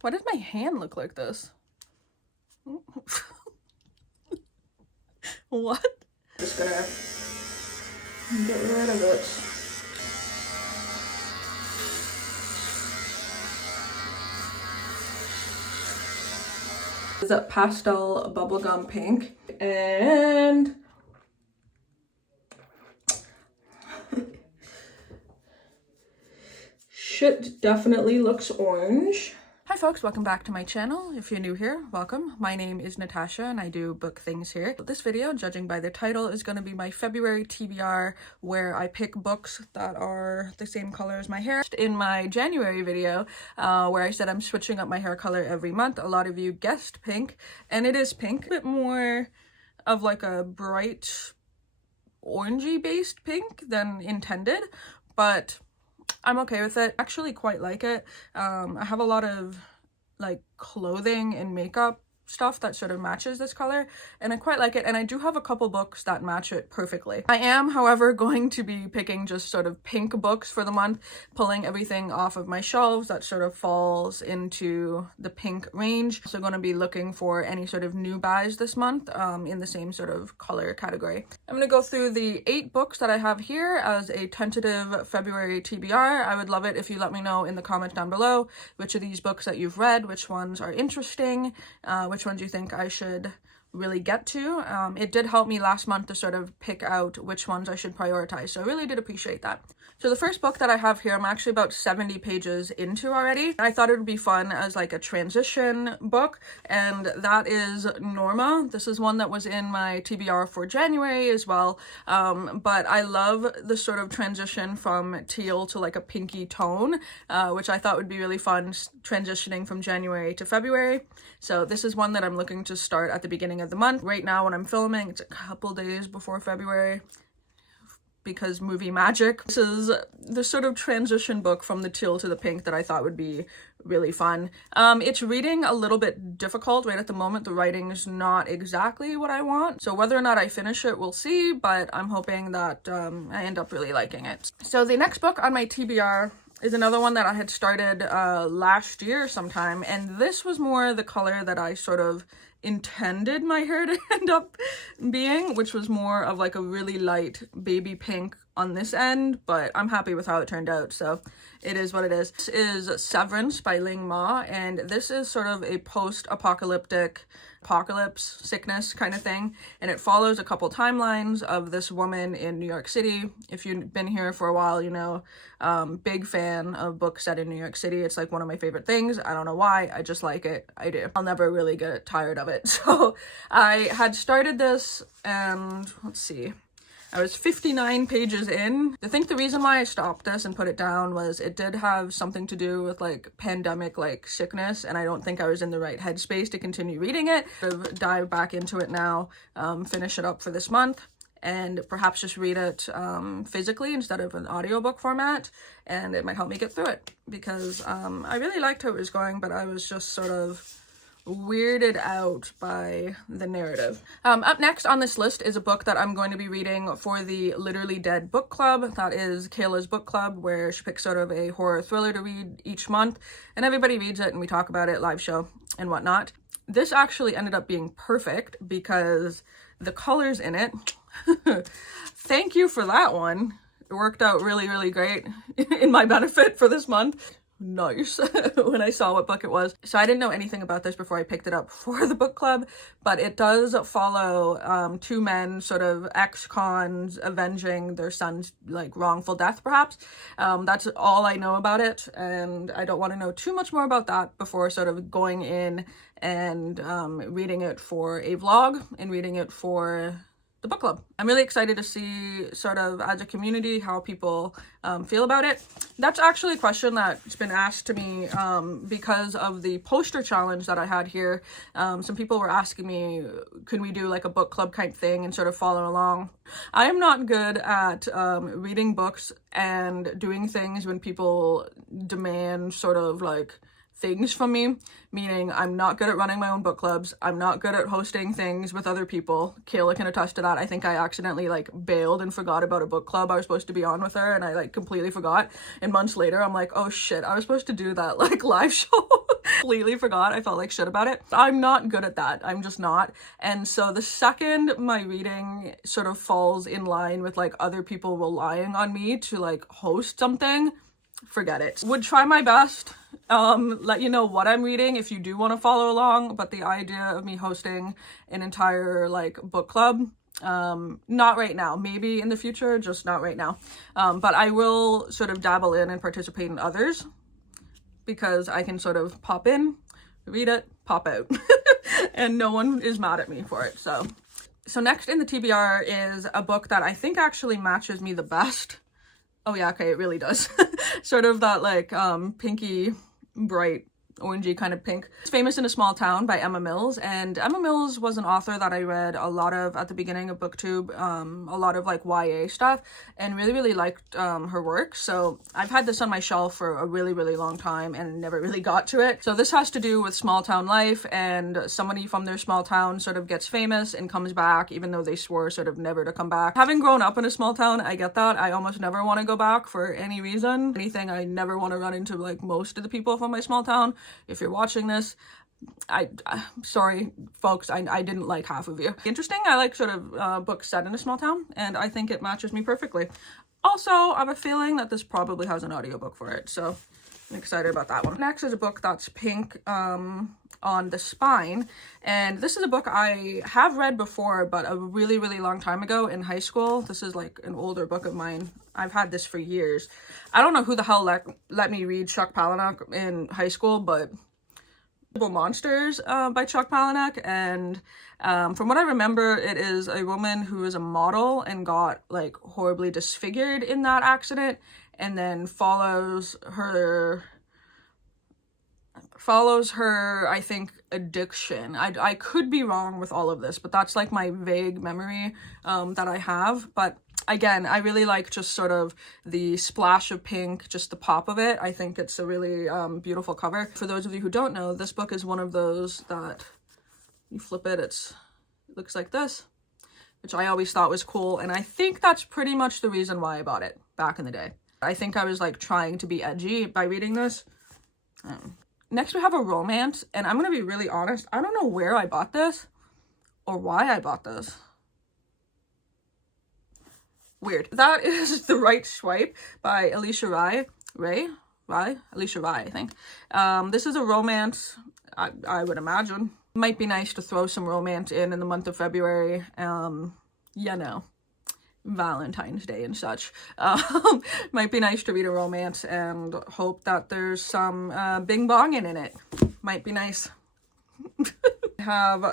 Why does my hand look like this? What? Just gonna get rid of it. Is a pastel bubblegum pink, and shit definitely looks orange. Hi folks, welcome back to my channel. If you're new here, welcome. My name is Natasha and I do book things here. This video, judging by the title, is going to be my February TBR where I pick books that are the same color as my hair. In my January video, where I said I'm switching up my hair color every month, a lot of you guessed pink, and it is pink. A bit more of like a bright orangey based pink than intended, but I'm okay with it. I actually quite like it. I have a lot of like clothing and makeup stuff that sort of matches this color, and I quite like it, and I do have a couple books that match it perfectly. I am, however, going to be picking just sort of pink books for the month, pulling everything off of my shelves that sort of falls into the pink range. So going to be looking for any sort of new buys this month in the same sort of color category. I'm going to go through the 8 books that I have here as a tentative February TBR. I would love it if you let me know in the comments down below which of these books that you've read, which ones are interesting, which ones you think I should really get to. It did help me last month to sort of pick out which ones I should prioritize, so I really did appreciate that. So the first book that I have here, I'm actually about 70 pages into already. I thought it would be fun as like a transition book, and that is Norma. This is one that was in my TBR for January as well, but I love the sort of transition from teal to like a pinky tone, which I thought would be really fun transitioning from January to February. So this is one that I'm looking to start at the beginning of the month. Right now when I'm filming, it's a couple days before February, because movie magic. This is the sort of transition book from the teal to the pink that I thought would be really fun. It's reading a little bit difficult right at the moment. The writing is not exactly what I want, so whether or not I finish it, we'll see, but I'm hoping that I end up really liking it. So the next book on my TBR is another one that I had started last year sometime, and this was more the color that I sort of intended my hair to end up being, which was more of like a really light baby pink on this end, but I'm happy with how it turned out, so it is what it is. This is Severance by Ling Ma, and this is sort of a post-apocalyptic apocalypse sickness kind of thing, and it follows a couple timelines of this woman in New York City. If you've been here for a while, you know, big fan of books set in New York City. It's like one of my favorite things. I don't know why, I just like it. I do. I'll never really get tired of it. So I had started this, and let's see, I was 59 pages in. I think the reason why I stopped this and put it down was it did have something to do with like pandemic like sickness, and I don't think I was in the right headspace to continue reading it. I've dived back into it now, finish it up for this month, and perhaps just read it physically instead of an audiobook format, and it might help me get through it, because I really liked how it was going, but I was just sort of weirded out by the narrative. Up next on this list is a book that I'm going to be reading for the Literally Dead book club. That is Kayla's book club, where she picks sort of a horror thriller to read each month, and everybody reads it and we talk about it, live show and whatnot. This actually ended up being perfect because the colors in it, thank you for that one. It worked out really, really great in my benefit for this month. Nice. When I saw what book it was. So I didn't know anything about this before I picked it up for the book club, but it does follow 2 men, sort of ex-cons, avenging their son's like wrongful death perhaps. That's all I know about it, and I don't want to know too much more about that before sort of going in and reading it for a vlog and reading it for the book club. I'm really excited to see sort of as a community how people feel about it. That's actually a question that's been asked to me because of the poster challenge that I had here. Some people were asking me, could we do like a book club kind of thing and sort of follow along? I am not good at reading books and doing things when people demand sort of like things from me, meaning I'm not good at running my own book clubs. I'm not good at hosting things with other people. Kayla can attest to that. I think I accidentally like bailed and forgot about a book club I was supposed to be on with her, and I like completely forgot. And months later, I'm like, oh shit, I was supposed to do that like live show. Completely forgot. I felt like shit about it. I'm not good at that. I'm just not. And so the second my reading sort of falls in line with like other people relying on me to like host something, forget it. Would try my best, let you know what I'm reading if you do want to follow along, but the idea of me hosting an entire like book club, not right now, maybe in the future, just not right now. But I will sort of dabble in and participate in others, because I can sort of pop in, read it, pop out, and no one is mad at me for it. So next in the TBR is a book that I think actually matches me the best. Oh yeah, okay, it really does. Sort of that like pinky, bright, orangey kind of pink. It's Famous in a Small Town by Emma Mills, and Emma Mills was an author that I read a lot of at the beginning of BookTube, a lot of like YA stuff, and really liked her work. So I've had this on my shelf for a really long time and never really got to it. So this has to do with small town life, and somebody from their small town sort of gets famous and comes back, even though they swore sort of never to come back. Having grown up in a small town, I get that. I almost never want to go back for any reason. I never want to run into like most of the people from my small town. If you're watching this, I'm sorry folks, I didn't like half of you. Interesting, I like sort of books set in a small town, and I think it matches me perfectly. Also, I have a feeling that this probably has an audiobook for it, so I'm excited about that one. Next is a book that's pink on the spine, and this is a book I have read before, but a really long time ago in high school. This is like an older book of mine. I've had this for years. I don't know who the hell let me read Chuck Palahniuk in high school, but Monsters by Chuck Palahniuk, and from what I remember, it is a woman who is a model and got like horribly disfigured in that accident, and then follows her I think addiction. I could be wrong with all of this, but that's like my vague memory that I have. But again, I really like just sort of the splash of pink, just the pop of it. I think it's a really beautiful cover. For those of you who don't know, this book is one of those that you flip it, it looks like this, which I always thought was cool, and I think that's pretty much the reason why I bought it back in the day. I think I was like trying to be edgy by reading this. Next we have a romance, and I'm gonna be really honest, I don't know where I bought this or why I bought this. Weird. That is The Right Swipe by Alicia Rai, Alicia Rai, I think. This is a romance, I would imagine. Might be nice to throw some romance in the month of February, you know, Valentine's Day and such. Might be nice to read a romance and hope that there's some bing bonging in it. Might be nice. Have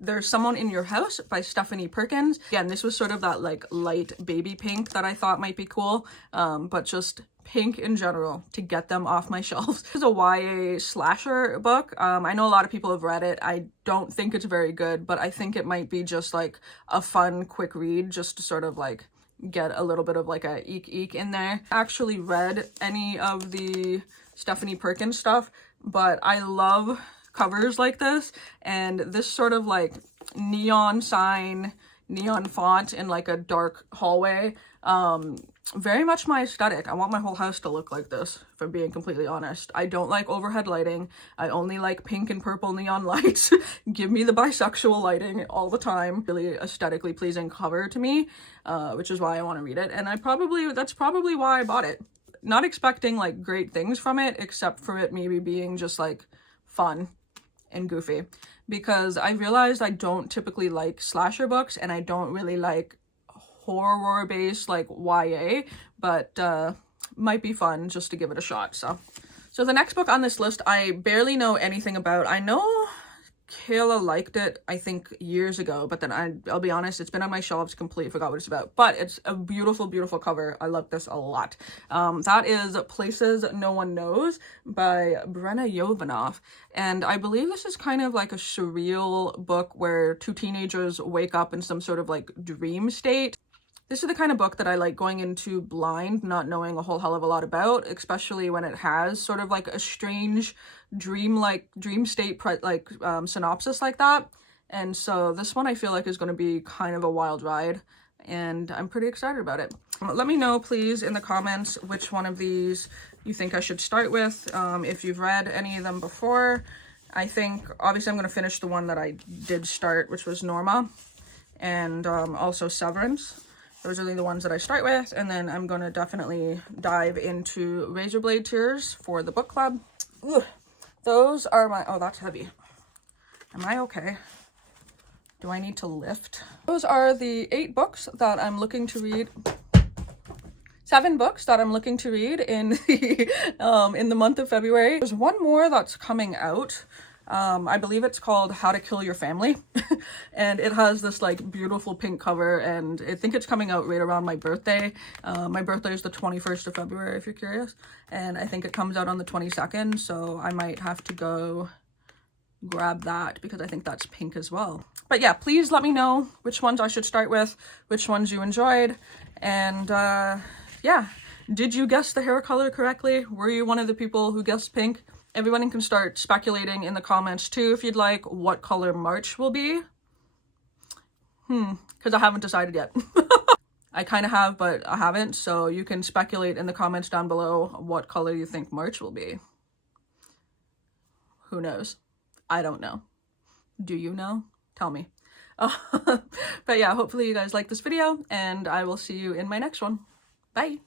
There's Someone in Your House by Stephanie Perkins. Again, this was sort of that like light baby pink that I thought might be cool, but just pink in general to get them off my shelves. This is a YA slasher book. I know a lot of people have read it. I don't think it's very good, but I think it might be just like a fun quick read, just to sort of like get a little bit of like a eek in there. I actually read any of the Stephanie Perkins stuff, but I love covers like this, and this sort of like neon sign, neon font in like a dark hallway, very much my aesthetic. I want my whole house to look like this, if I'm being completely honest. I don't like overhead lighting. I only like pink and purple neon lights. Give me the bisexual lighting all the time. Really aesthetically pleasing cover to me, which is why I want to read it, and that's probably why I bought it. Not expecting like great things from it, except for it maybe being just like fun and goofy, because I realized I don't typically like slasher books, and I don't really like horror based like YA, but might be fun just to give it a shot. So the next book on this list I barely know anything about. I know Kayla liked it, I think, years ago, but then I'll be honest, it's been on my shelves, completely forgot what it's about, but it's a beautiful cover. I love this a lot. That is Places No One Knows by Brenna Yovanov, and I believe this is kind of like a surreal book where two teenagers wake up in some sort of like dream state. This is the kind of book that I like going into blind, not knowing a whole hell of a lot about, especially when it has sort of like a strange dream state synopsis like that. And so this one I feel like is going to be kind of a wild ride, and I'm pretty excited about it. Let me know please in the comments which one of these you think I should start with, if you've read any of them before. I think obviously I'm going to finish the one that I did start, which was Norma, and also Severance. Those are the ones that I start with, and then I'm going to definitely dive into Razorblade Tears for the book club. Ugh, those are my... Oh, that's heavy. Am I okay? Do I need to lift? Those are the 8 books that I'm looking to read. 7 books that I'm looking to read in the month of February. There's one more that's coming out. I believe it's called How to Kill Your Family. And it has this like beautiful pink cover, and I think it's coming out right around my birthday. My birthday is the 21st of February, if you're curious. And I think it comes out on the 22nd, so I might have to go grab that because I think that's pink as well. But yeah, please let me know which ones I should start with, which ones you enjoyed, and yeah. Did you guess the hair color correctly? Were you one of the people who guessed pink? Everyone can start speculating in the comments too if you'd like what color March will be. Because I haven't decided yet. I kind of have, but I haven't, so you can speculate in the comments down below what color you think March will be. Who knows? I don't know. Do you know? Tell me. But yeah, hopefully you guys like this video, and I will see you in my next one. Bye!